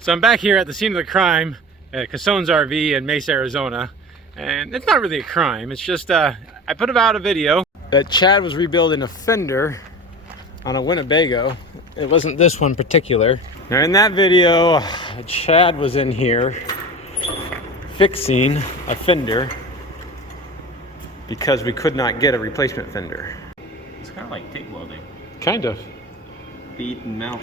So I'm back here at the scene of the crime at Cassone's RV in Mesa, Arizona. And it's not really a crime, it's just I put out a video that Chad was rebuilding a fender on a Winnebago. It wasn't this one particular. Now in that video, Chad was in here fixing a fender because we could not get a replacement fender. It's kind of like TIG welding. Kind of. Beat and melt.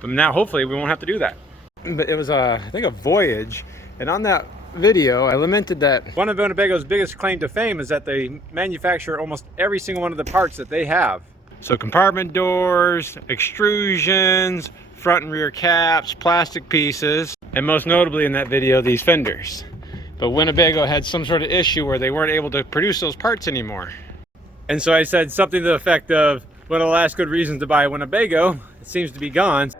But now hopefully we won't have to do that. But it was I think a Voyage, and on that video I lamented that one of Winnebago's biggest claim to fame is that they manufacture almost every single one of the parts that they have. So compartment doors, extrusions, front and rear caps, plastic pieces, and most notably in that video, these fenders. But Winnebago had some sort of issue where they weren't able to produce those parts anymore. And so I said something to the effect of, one of the last good reasons to buy a Winnebago, it seems to be gone.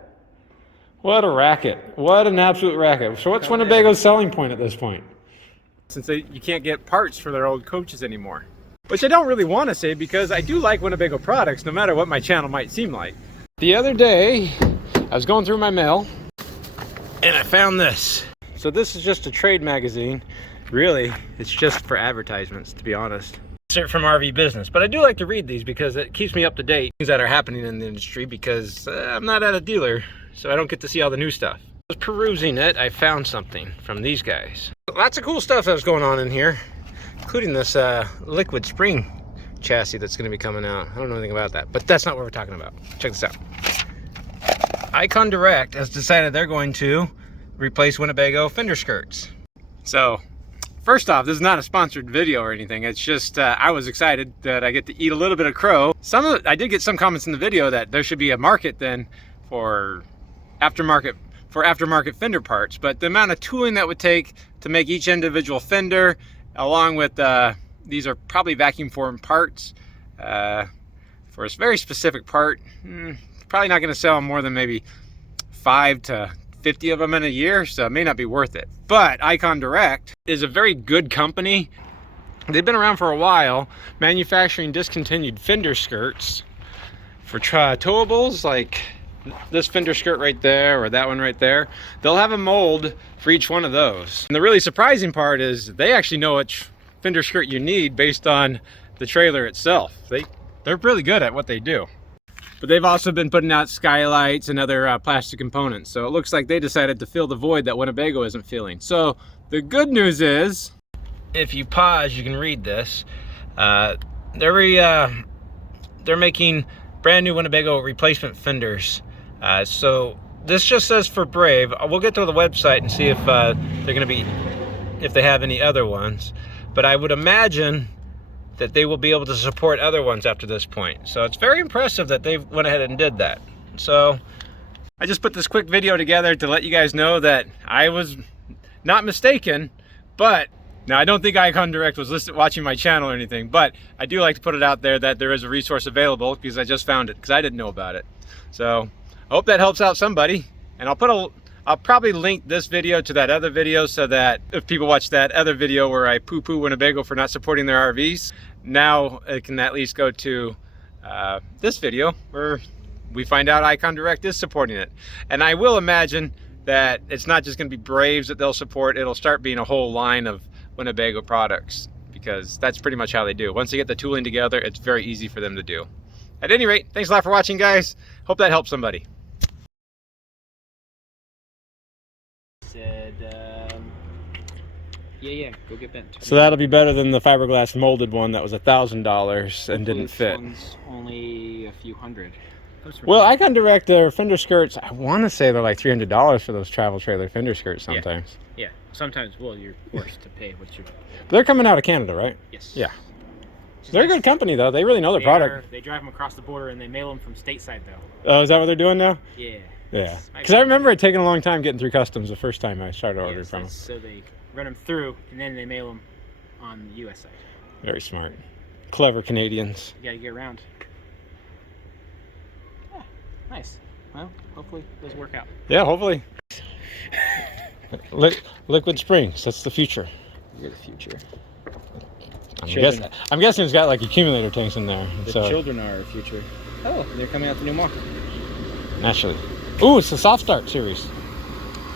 What a racket. What an absolute racket. So what's Winnebago's selling point at this point? Since you can't get parts for their old coaches anymore. Which I don't really want to say because I do like Winnebago products no matter what my channel might seem like. The other day, I was going through my mail and I found this. So this is just a trade magazine. Really, it's just for advertisements, to be honest. Insert from RV Business, but I do like to read these because it keeps me up to date. Things that are happening in the industry because I'm not at a dealer, so I don't get to see all the new stuff. I was perusing it, I found something from these guys. Lots of cool stuff that was going on in here, including this liquid spring chassis that's going to be coming out. I don't know anything about that, but that's not what we're talking about. Check this out. Icon Direct has decided they're going to replace Winnebago fender skirts. So first off, this is not a sponsored video or anything. It's just I was excited that I get to eat a little bit of crow. I did get some comments in the video that there should be a market then for aftermarket fender parts, but the amount of tooling that would take to make each individual fender, along with these are probably vacuum formed parts for a very specific part, probably not going to sell more than maybe 5 to 50 of them in a year, so it may not be worth it. But Icon Direct is a very good company. They've been around for a while, manufacturing discontinued fender skirts for towables, like this fender skirt right there or that one right there. They'll have a mold for each one of those. And the really surprising part is they actually know which fender skirt you need based on the trailer itself. They're really good at what they do. But they've also been putting out skylights and other plastic components. So it looks like they decided to fill the void that Winnebago isn't filling. So the good news is, if you pause, you can read this. They're making brand new Winnebago replacement fenders. So this just says for Brave. We'll get to the website and see if if they have any other ones. But I would imagine that they will be able to support other ones after this point. So it's very impressive that they went ahead and did that. So I just put this quick video together to let you guys know that I was not mistaken, but now I don't think Icon Direct was watching my channel or anything, but I do like to put it out there that there is a resource available because I just found it because I didn't know about it. So I hope that helps out somebody, and I'll probably link this video to that other video so that if people watch that other video where I poo-poo Winnebago for not supporting their RVs, now it can at least go to this video where we find out Icon Direct is supporting it. And I will imagine that it's not just going to be Braves that they'll support, it'll start being a whole line of Winnebago products because that's pretty much how they do. Once they get the tooling together, it's very easy for them to do. At any rate, thanks a lot for watching, guys. Hope that helps somebody. Said, yeah, go get that. So that'll be better than the fiberglass molded one that was $1,000 and didn't fit. This one's only a few hundred. Well, Icon Direct their fender skirts, I want to say they're like $300 for those travel trailer fender skirts sometimes. Yeah, sometimes, well, you're forced to pay what you... But they're coming out of Canada, right? Yes. Yeah. They're a good company, though. They really know their product. They drive them across the border and they mail them from stateside, though. Oh, is that what they're doing now? Yeah. Yeah. Because I remember it taking a long time getting through customs the first time I started ordering from them. So they run them through and then they mail them on the U.S. side. Very smart. Clever Canadians. You gotta get around. Yeah, nice. Well, hopefully those work out. Yeah, hopefully. Liquid springs, that's the future. You're the future. I'm guessing it's got like accumulator tanks in there. The children are our future. Oh, they're coming out the new model. Naturally. Ooh, it's the soft start series.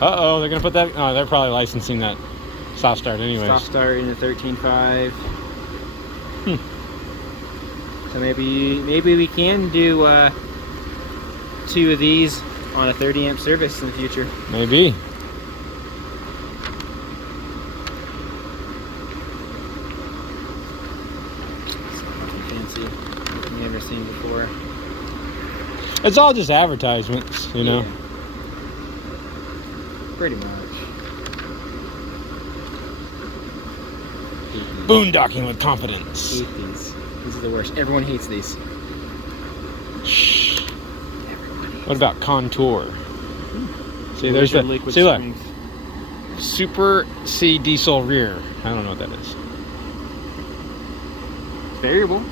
Uh-oh, they're gonna put that. Oh, they're probably licensing that soft start anyways. Soft start in the 13.5. So maybe we can do 2 of these on a 30 amp service in the future. Maybe. Nothing fancy. Nothing you've never seen before. It's all just advertisements, you know. Yeah. Pretty much. Boondocking with confidence. Hate these. These are the worst. Everyone hates these. Shh. Everyone hates What about Contour? See, there's the the liquid see, look. springs. Super C diesel rear. I don't know what that is. Variable.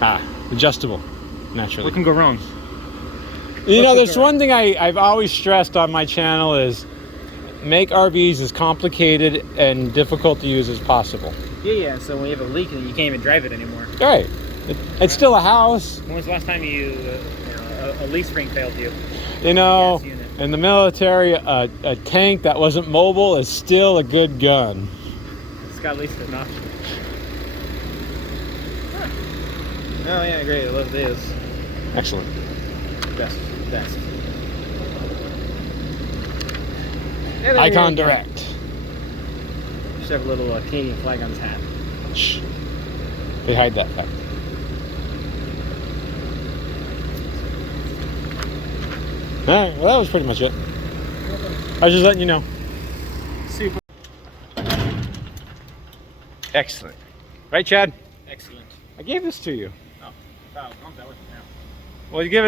Ah, adjustable, naturally. What can go wrong? You know, What could there's go one thing I've always stressed on my channel is make RVs as complicated and difficult to use as possible. Yeah. So when you have a leak, then you can't even drive it anymore. Right. It's still a house. When was the last time a leaf spring failed you? You know, Gas unit. in the military, a tank that wasn't mobile is still a good gun. It's got at least an option. Huh. Oh yeah, great. I love this. Excellent. Best. Icon Direct. Just have a little Canadian flag on his hat. Shh. They hide that fact. Alright, well that was pretty much it. I was just letting you know. Super. Excellent. Right, Chad? Excellent. I gave this to you. Oh, I'm done with it now. Well, you give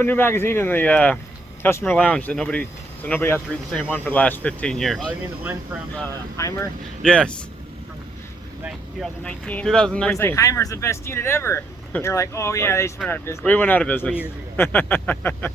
a new magazine in the customer lounge that nobody has to read the same one for the last 15 years. Oh, you mean the one from Heimer Yes. from 2019? 2019. Where it's like Heimer's the best unit ever. And you're like, oh yeah, they just went out of business. We went out of 2 business. years ago.